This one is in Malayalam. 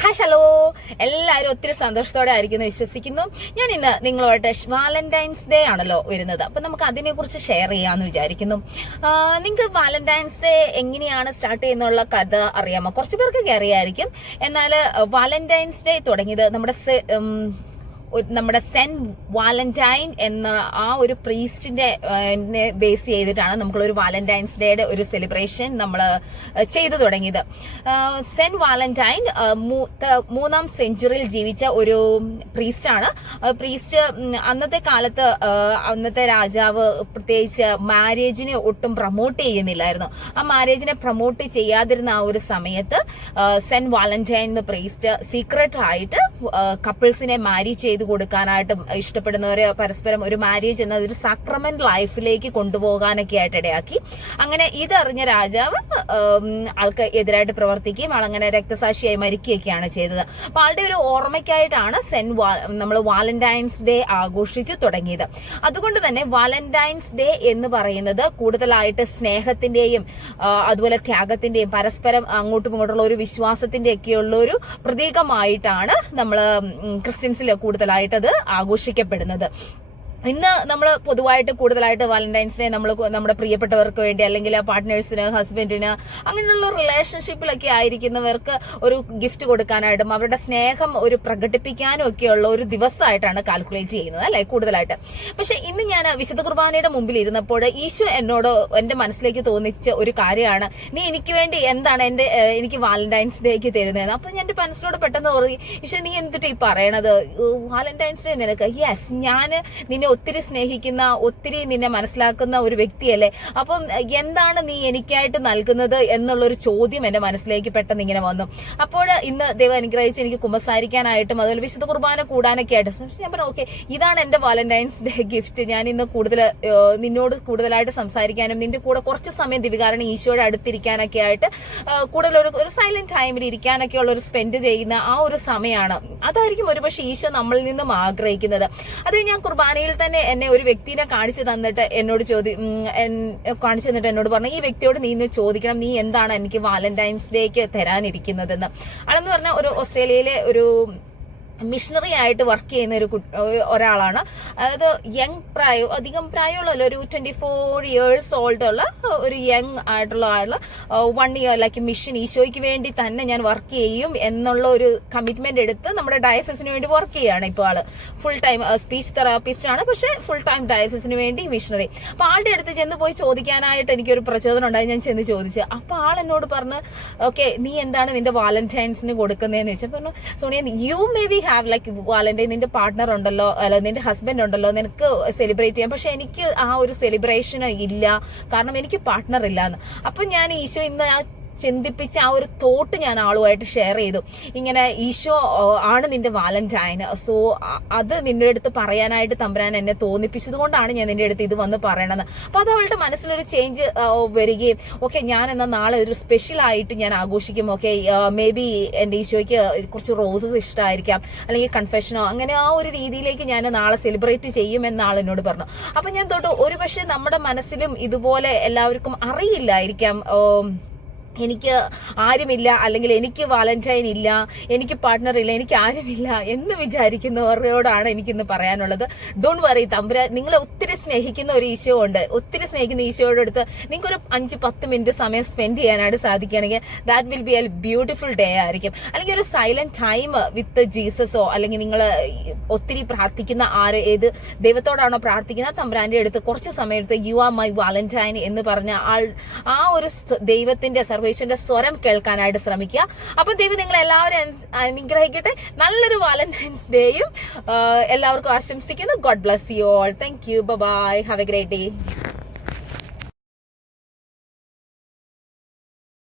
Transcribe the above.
ഹായ് ഹലോ, എല്ലാവരും ഒത്തിരി സന്തോഷത്തോടെ ആയിരിക്കുന്നു വിശ്വസിക്കുന്നു. ഞാൻ ഇന്ന് നിങ്ങളോട്ട് വാലന്റൈൻസ് ഡേ ആണല്ലോ വരുന്നത്, അപ്പൊ നമുക്ക് അതിനെ കുറിച്ച് ഷെയർ ചെയ്യാമെന്ന് വിചാരിക്കുന്നു. നിങ്ങൾക്ക് വാലന്റൈൻസ് ഡേ എങ്ങനെയാണ് സ്റ്റാർട്ട് ചെയ്യുന്നുള്ള കഥ അറിയാമോ? കുറച്ചു പേർക്കൊക്കെ അറിയായിരിക്കും. എന്നാൽ വാലന്റൈൻസ് ഡേ തുടങ്ങിയത് നമ്മുടെ സെന്റ് വാലന്റൈൻ എന്ന ആ ഒരു പ്രീസ്റ്റിന്റെ ബേസ് ചെയ്തിട്ടാണ് നമുക്കുള്ളൊരു വാലന്റൈൻസ് ഡേയുടെ ഒരു സെലിബ്രേഷൻ നമ്മൾ ചെയ്തു തുടങ്ങിയത്. സെന്റ് വാലന്റൈൻ 3-ാം സെഞ്ചുറിയിൽ ജീവിച്ച ഒരു പ്രീസ്റ്റാണ്. പ്രീസ്റ്റ് അന്നത്തെ കാലത്ത് അന്നത്തെ രാജാവ് പ്രത്യേകിച്ച് മാരേജിനെ ഒട്ടും പ്രൊമോട്ട് ചെയ്യുന്നില്ലായിരുന്നു. ആ മാരേജിനെ പ്രൊമോട്ട് ചെയ്യാതിരുന്ന ആ ഒരു സമയത്ത് സെന്റ് വാലന്റൈൻ എന്ന പ്രീസ്റ്റ് സീക്രട്ട് ആയിട്ട് കപ്പിൾസിനെ മാരി ചെയ്ത് കൊടുക്കാനായിട്ടും ഇഷ്ടപ്പെടുന്നവരെ പരസ്പരം ഒരു മാരേജ് എന്ന ഒരു സാക്രമെന്റ് ലൈഫിലേക്ക് കൊണ്ടുപോകാനൊക്കെ ആയിട്ട് ഇടയാക്കി. അങ്ങനെ ഇതറിഞ്ഞ രാജാവ് ആൾക്ക് എതിരായിട്ട് പ്രവർത്തിക്കുകയും ആളങ്ങനെ രക്തസാക്ഷിയായി മരിക്കുകയൊക്കെയാണ് ചെയ്തത്. അപ്പൊ ആളുടെ ഒരു ഓർമ്മയ്ക്കായിട്ടാണ് നമ്മൾ വാലന്റൈൻസ് ഡേ ആഘോഷിച്ചു തുടങ്ങിയത്. അതുകൊണ്ട് തന്നെ വാലന്റൈൻസ് ഡേ എന്ന് പറയുന്നത് കൂടുതലായിട്ട് സ്നേഹത്തിന്റെയും അതുപോലെ ത്യാഗത്തിന്റെയും പരസ്പരം അങ്ങോട്ടും ഇങ്ങോട്ടുള്ള ഒരു വിശ്വാസത്തിന്റെ ഒക്കെയുള്ള ഒരു പ്രതീകമായിട്ടാണ് നമ്മൾ ക്രിസ്ത്യൻസിൽ കൂടുതലായിട്ടത് ആഘോഷിക്കപ്പെടുന്നത്. ഇന്ന് നമ്മൾ പൊതുവായിട്ട് കൂടുതലായിട്ട് വാലന്റൈൻസ് ഡേ നമ്മൾ നമ്മുടെ പ്രിയപ്പെട്ടവർക്ക് വേണ്ടി അല്ലെങ്കിൽ പാർട്ട്നേഴ്സിന്, ഹസ്ബൻഡിന്, അങ്ങനെയുള്ള റിലേഷൻഷിപ്പിലൊക്കെ ആയിരിക്കുന്നവർക്ക് ഒരു ഗിഫ്റ്റ് കൊടുക്കാനായിട്ടും അവരുടെ സ്നേഹം ഒരു പ്രകടിപ്പിക്കാനും ഒക്കെയുള്ള ഒരു ദിവസമായിട്ടാണ് കാൽക്കുലേറ്റ് ചെയ്യുന്നത്, അല്ലെ, കൂടുതലായിട്ട്. പക്ഷെ ഇന്ന് ഞാൻ വിശുദ്ധ കുർബാനയുടെ മുമ്പിൽ ഇരുന്നപ്പോൾ ഈശോ എന്നോട് എന്റെ മനസ്സിലേക്ക് തോന്നിച്ച ഒരു കാര്യമാണ്, നീ എനിക്ക് വേണ്ടി എന്താണ് എനിക്ക് വാലന്റൈൻസ് ഡേക്ക് തരുന്നതെന്ന്. അപ്പൊ ഞാൻ എന്റെ മനസ്സിലോട് പെട്ടെന്ന് തോന്നി, ഈശോ നീ എന്തിട്ട് ഈ പറയണത്, വാലന്റൈൻസ് ഡേ നിനക്ക്? യെസ്, ഞാൻ നിന്നെ ഒത്തിരി സ്നേഹിക്കുന്ന, ഒത്തിരി നിന്നെ മനസ്സിലാക്കുന്ന ഒരു വ്യക്തിയല്ലേ, അപ്പം എന്താണ് നീ എനിക്കായിട്ട് നൽകുന്നത് എന്നുള്ളൊരു ചോദ്യം എന്റെ മനസ്സിലേക്ക് പെട്ടെന്ന് ഇങ്ങനെ വന്നു. അപ്പോൾ ഇന്ന് ദൈവം അനുഗ്രഹിച്ച് എനിക്ക് കുമ്പസാരിക്കാനായിട്ടും അതുപോലെ വിശുദ്ധ കുർബാന കൂടാനൊക്കെ ആയിട്ട് ഞാൻ പറഞ്ഞു, ഓക്കെ, ഇതാണ് എന്റെ വാലന്റൈൻസ് ഡേ ഗിഫ്റ്റ്. ഞാൻ ഇന്ന് നിന്നോട് കൂടുതലായിട്ട് സംസാരിക്കാനും നിന്റെ കൂടെ കുറച്ച് സമയം ദിവികാരണം ഈശോയുടെ അടുത്തിരിക്കാനൊക്കെ ആയിട്ട് കൂടുതൽ ഒരു സൈലന്റ് ടൈമിൽ ഇരിക്കാനൊക്കെ ഉള്ള ഒരു സ്പെൻഡ് ചെയ്യുന്ന ആ ഒരു സമയമാണ്. അതായിരിക്കും ഒരുപക്ഷെ ഈശോ നമ്മളിൽ നിന്നും ആഗ്രഹിക്കുന്നത്. അത് ഞാൻ കുർബാനയിൽ തന്നെ എന്നെ ഒരു വ്യക്തിനെ കാണിച്ചു തന്നിട്ട് എന്നോട് എന്നോട് പറഞ്ഞു, ഈ വ്യക്തിയോട് നീ ഇന്ന് ചോദിക്കണം, നീ എന്താണ് എനിക്ക് വാലന്റൈൻസ് ഡേക്ക് തരാനിരിക്കുന്നതെന്ന്. ആളെന്ന് പറഞ്ഞാൽ ഒരു ഓസ്ട്രേലിയയിലെ ഒരു മിഷണറി ആയിട്ട് വർക്ക് ചെയ്യുന്ന ഒരാളാണ്. അതായത് അധികം പ്രായമുള്ള ഒരു 24 years ഓൾഡ് ഉള്ള ഒരു യങ് ആയിട്ടുള്ള ആള് 1 year മിഷൻ ഈശോയ്ക്ക് വേണ്ടി തന്നെ ഞാൻ വർക്ക് ചെയ്യും എന്നുള്ള ഒരു കമ്മിറ്റ്മെന്റ് എടുത്ത് നമ്മുടെ ഡയസിന് വേണ്ടി വർക്ക് ചെയ്യാണ്. ഇപ്പോൾ ആള് ഫുൾ ടൈം സ്പീച്ച് തെറാപ്പിസ്റ്റ് ആണ്, പക്ഷെ ഫുൾ ടൈം ഡയസിന് വേണ്ടി മിഷണറി. അപ്പൊ ആളുടെ അടുത്ത് ചെന്ന് പോയി ചോദിക്കാനായിട്ട് എനിക്കൊരു പ്രചോദനം ഉണ്ടായി. ഞാൻ ചെന്ന് ചോദിച്ചു. അപ്പൊ ആൾ എന്നോട് പറഞ്ഞു, ഓക്കെ, നീ എന്താണ് നിന്റെ വാലന്റൈൻസിന് കൊടുക്കുന്നതെന്ന് ചോദിച്ചാൽ പറഞ്ഞു, Sonia, you may be have like valentine, നിന്റെ പാർട്ട്ണർ ഉണ്ടല്ലോ, അല്ല നിന്റെ ഹസ്ബൻഡ് ഉണ്ടല്ലോ, നിനക്ക് സെലിബ്രേറ്റ് ചെയ്യാം. പക്ഷെ എനിക്ക് ആ ഒരു സെലിബ്രേഷൻ ഇല്ല, കാരണം എനിക്ക് പാർട്ട്ണർ ഇല്ലാന്ന്. അപ്പൊ ഞാൻ ഈശോ ഇന്ന് ചിന്തിപ്പിച്ച ആ ഒരു തോട്ട് ഞാൻ ആളുമായിട്ട് ഷെയർ ചെയ്തു. ഇങ്ങനെ ഈശോ ആണ് നിന്റെ വാലന്റൈൻ, സോ അത് നിന്റെ അടുത്ത് പറയാനായിട്ട് തമ്പുരാൻ എന്നെ തോന്നിപ്പിച്ചത് കൊണ്ടാണ് ഞാൻ നിന്റെ അടുത്ത് ഇത് വന്ന് പറയണത്. അപ്പൊ അത് അവളുടെ മനസ്സിലൊരു ചേഞ്ച് വരികയും, ഓക്കെ, ഞാൻ എന്നാൽ നാളെ ഒരു സ്പെഷ്യൽ ആയിട്ട് ഞാൻ ആഘോഷിക്കും. ഓക്കെ, മേ ബി എന്റെ ഈശോയ്ക്ക് കുറച്ച് റോസസ് ഇഷ്ടമായിരിക്കാം, അല്ലെങ്കിൽ കൺഫെഷനോ, അങ്ങനെ ആ ഒരു രീതിയിലേക്ക് ഞാൻ നാളെ സെലിബ്രേറ്റ് ചെയ്യും എന്ന് ആളെന്നോട് പറഞ്ഞു. അപ്പൊ ഞാൻ ഒരു പക്ഷെ നമ്മുടെ മനസ്സിലും ഇതുപോലെ എല്ലാവർക്കും അറിയില്ലായിരിക്കാം, എനിക്ക് ആരുമില്ല, അല്ലെങ്കിൽ എനിക്ക് വാലന്റൈൻ ഇല്ല, എനിക്ക് പാർട്ട്ണർ ഇല്ല, എനിക്ക് ആരുമില്ല എന്ന് വിചാരിക്കുന്നവരോടാണ് എനിക്കിന്ന് പറയാനുള്ളത്. ഡോണ്ട് വറി, തമ്പുരാൻ നിങ്ങളെ ഒത്തിരി സ്നേഹിക്കുന്ന ഒരു ഈശോ ഉണ്ട്. ഒത്തിരി സ്നേഹിക്കുന്ന ഈശോയുടെ അടുത്ത് നിങ്ങൾക്കൊരു 5-10 മിനിറ്റ് സമയം സ്പെൻഡ് ചെയ്യാനായിട്ട് സാധിക്കുകയാണെങ്കിൽ that will be a beautiful day ആയിരിക്കും. അല്ലെങ്കിൽ ഒരു സൈലന്റ് ടൈം വിത്ത് ജീസസോ, അല്ലെങ്കിൽ നിങ്ങൾ ഒത്തിരി പ്രാർത്ഥിക്കുന്ന ഏത് ദൈവത്തോടാണോ പ്രാർത്ഥിക്കുന്ന തമ്പുരാന്റെ അടുത്ത് കുറച്ച് സമയം എടുത്ത് യു ആർ മൈ വാലന്റൈൻ എന്ന് പറഞ്ഞ ആ ഒരു ദൈവത്തിന്റെ സർവേശ്വരന്റെ സ്വരം കേൾക്കാനായിട്ട് ശ്രമിക്കുക. അപ്പൊ ദൈവം നിങ്ങൾ എല്ലാവരും അനുഗ്രഹിക്കട്ടെ. നല്ലൊരു വാലന്റൈൻസ് ഡേയും എല്ലാവർക്കും ആശംസിക്കുന്നു. God bless you all. Thank you. Bye. Have a great day.